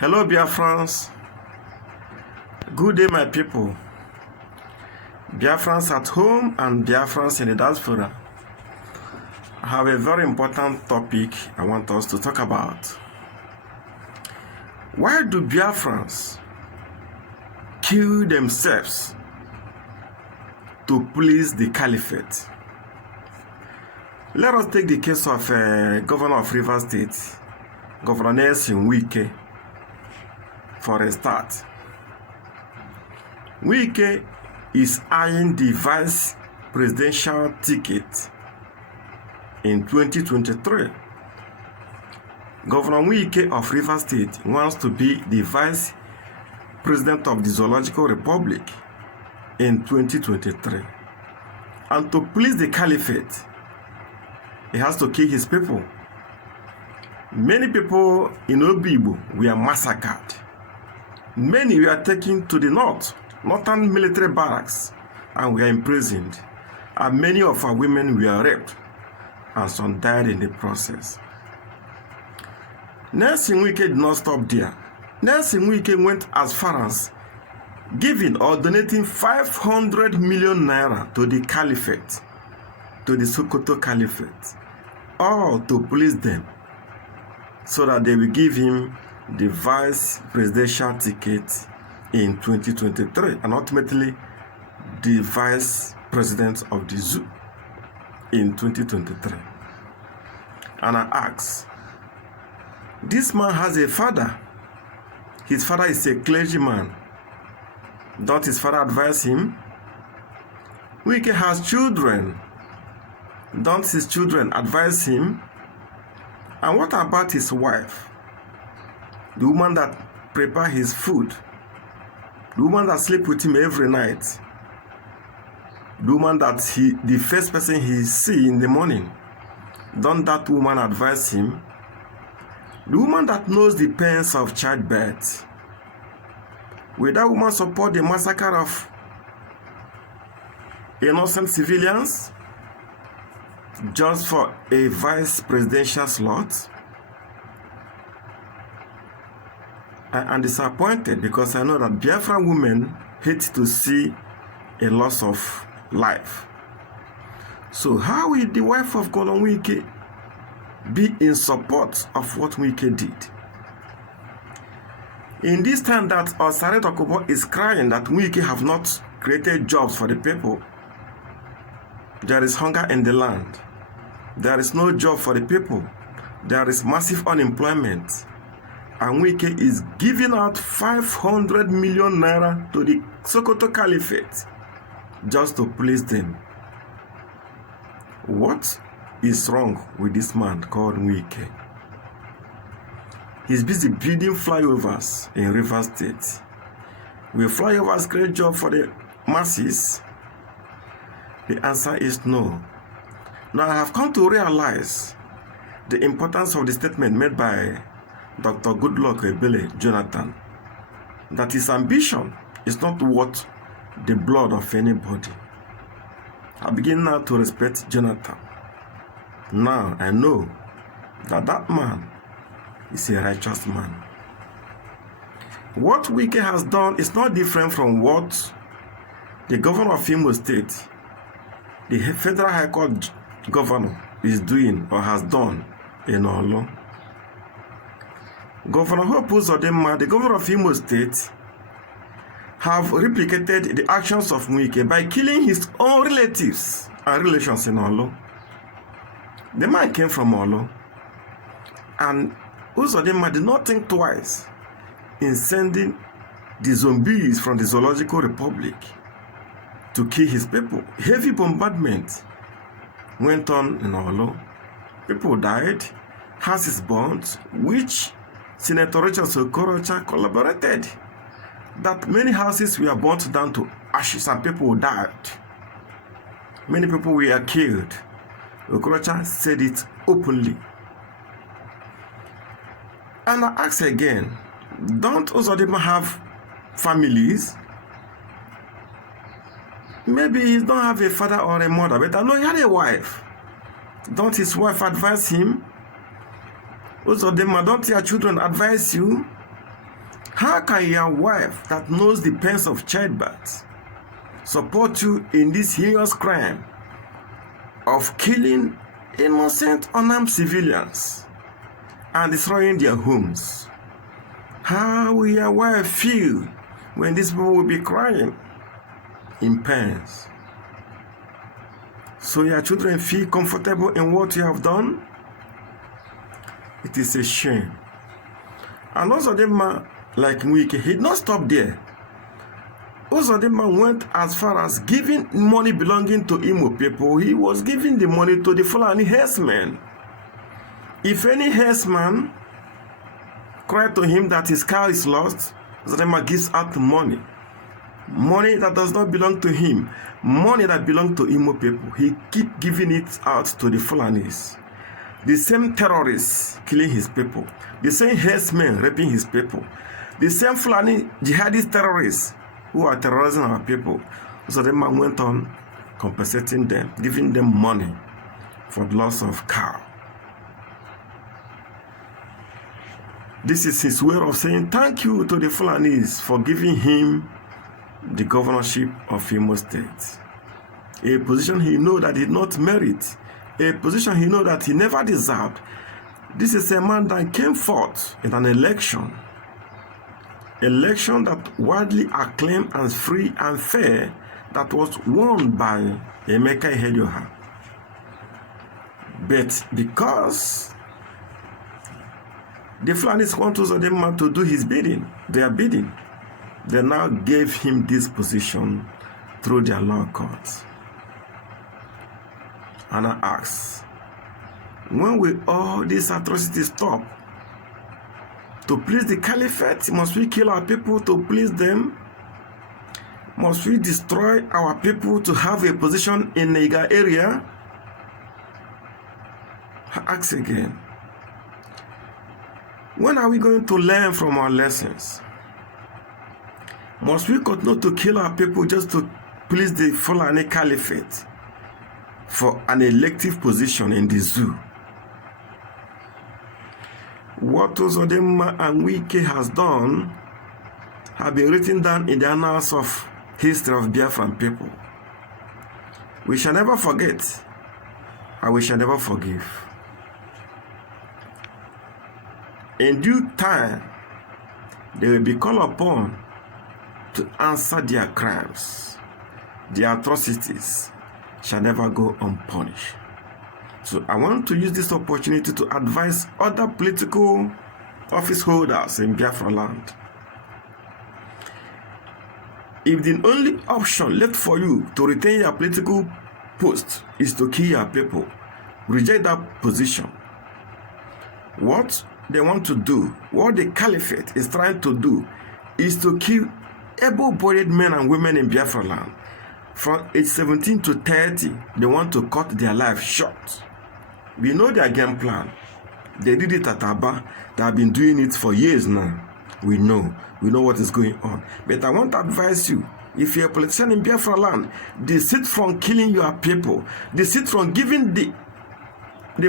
Hello, Biafrans. Good day, my people. Biafrans at home and Biafrans in the diaspora. I have a very important topic I want us to talk about. Why do Biafrans kill themselves to please the caliphate? Let us take the case of Governor of Rivers State, Governor Nelson Wike, for a start. Wike is eyeing the vice presidential ticket in 2023. Governor Wike of Rivers State wants to be the vice president of the Zoological Republic in 2023. And to please the caliphate, he has to kill his people. Many people in Obibo were massacred. Many were taken to the northern military barracks, and were imprisoned. And many of our women were raped, and some died in the process. Nelson Wike did not stop there. Nelson Wike went as far as giving or donating 500 million naira to the caliphate, to the Sokoto caliphate, all to please them, so that they will give him the vice presidential ticket in 2023 and ultimately the vice president of the zoo in 2023. And I ask, this man has a father. His father is a clergyman. Don't his father advise him? Wike has children. Don't his children advise him? And what about his wife? The woman that prepare his food, the woman that sleep with him every night, the woman that the first person he see in the morning, don't that woman advise him? The woman that knows the pains of childbirth, will that woman support the massacre of innocent civilians just for a vice presidential slot? I am disappointed because I know that Biafran women hate to see a loss of life. So how will the wife of Governor Wike be in support of what Wike did? In this time that Osare Dokubo is crying that Wike have not created jobs for the people, there is hunger in the land. There is no job for the people. There is massive unemployment. And Wike is giving out 500 million naira to the Sokoto Caliphate just to please them. What is wrong with this man called Wike? He's busy building flyovers in Rivers State. Will flyovers create job for the masses? The answer is no. Now I have come to realize the importance of the statement made by Dr. Goodluck Ebele Jonathan, that his ambition is not worth the blood of anybody. I begin now to respect Jonathan. Now I know that that man is a righteous man. What Wike has done is not different from what the governor of Imo State, the Federal High Court governor, is doing or has done in Olo. Governor Hope Uzodimma, the governor of Imo State, have replicated the actions of Wike by killing his own relatives and relations in Olo. The man came from Olo, and Uzodimma did not think twice in sending the zombies from the Zoological Republic to kill his people. Heavy bombardment went on in Olo. People died, houses burnt, which Senator Rachel Okorocha collaborated, that many houses were burnt down to ashes and people died. Many people were killed. Okorocha said it openly. And I ask again, don't Uzodimma have families? Maybe he don't have a father or a mother, but I know he had a wife. Don't his wife advise him? Uzodimma, don't your children advise you? How can your wife that knows the pains of childbirth support you in this heinous crime of killing innocent unarmed civilians and destroying their homes? How will your wife feel when these people will be crying in pains? So your children feel comfortable in what you have done? It is a shame. And also the man like Nwike, he did not stop there. Also the man went as far as giving money belonging to Imo people. He was giving the money to the Fulani herdsmen. If any herdsman cried to him that his cow is lost, Uzodimma gives out money. Money that does not belong to him. Money that belongs to Imo people. He keep giving it out to the Fulanis. The same terrorists killing his people. The same herdsmen raping his people. The same Fulani jihadist terrorists who are terrorizing our people. So the man went on compensating them, giving them money for the loss of cow. This is his way of saying thank you to the Fulanis for giving him the governorship of Imo State. A position he knows that he did not merit. A position he knows that he never deserved. This is a man that came forth in an election that widely acclaimed as free and fair, that was won by Emeka Ihedioha. But because the Fulanis want Uzodimma to do his bidding, their bidding, they now gave him this position through their law courts. And I ask, when will all these atrocities stop? To please the caliphate, must we kill our people to please them? Must we destroy our people to have a position in the Iga area? I ask again, when are we going to learn from our lessons? Must we continue to kill our people just to please the Fulani Caliphate for an elective position in the zoo? What Uzodimma and Wike has done have been written down in the annals of history of Biafran people. We shall never forget, and we shall never forgive. In due time, they will be called upon to answer their crimes. Their atrocities shall never go unpunished. So I want to use this opportunity to advise other political office holders in Biafra land. If the only option left for you to retain your political post is to kill your people, reject that position. What they want to do, what the caliphate is trying to do, is to kill able-bodied men and women in Biafra land. From age 17 to 30, they want to cut their life short. We know their game plan. They did it at Aba. They have been doing it for years now. We know what is going on. But I want to advise you, if you're a politician in Biafra land, desist from killing your people. Desist from giving the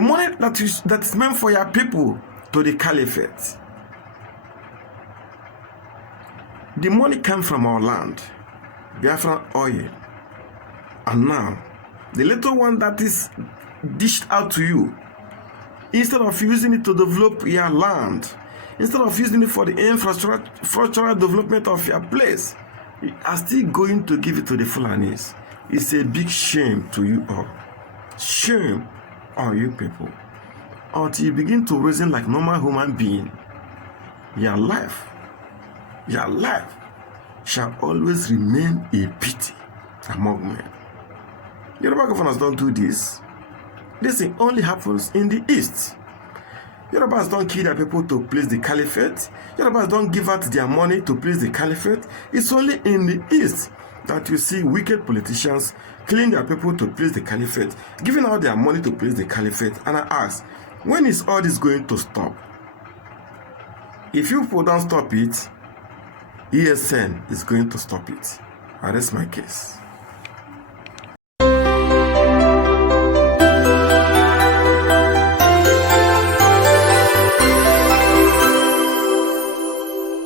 money that is meant for your people to the caliphate. The money comes from our land, Biafra oil. And now, the little one that is dished out to you, instead of using it to develop your land, instead of using it for the infrastructural development of your place, you are still going to give it to the Fulanis. It's a big shame to you all. Shame on you people. Until you begin to reason like normal human being, your life shall always remain a pity among men. Yoruba governors don't do this. This thing only happens in the East. Yorubas don't kill their people to please the caliphate. Yorubas don't give out their money to please the caliphate. It's only in the East that you see wicked politicians killing their people to please the caliphate, giving out their money to please the caliphate. And I ask, when is all this going to stop? If you people don't stop it, ESN is going to stop it. And that's my case.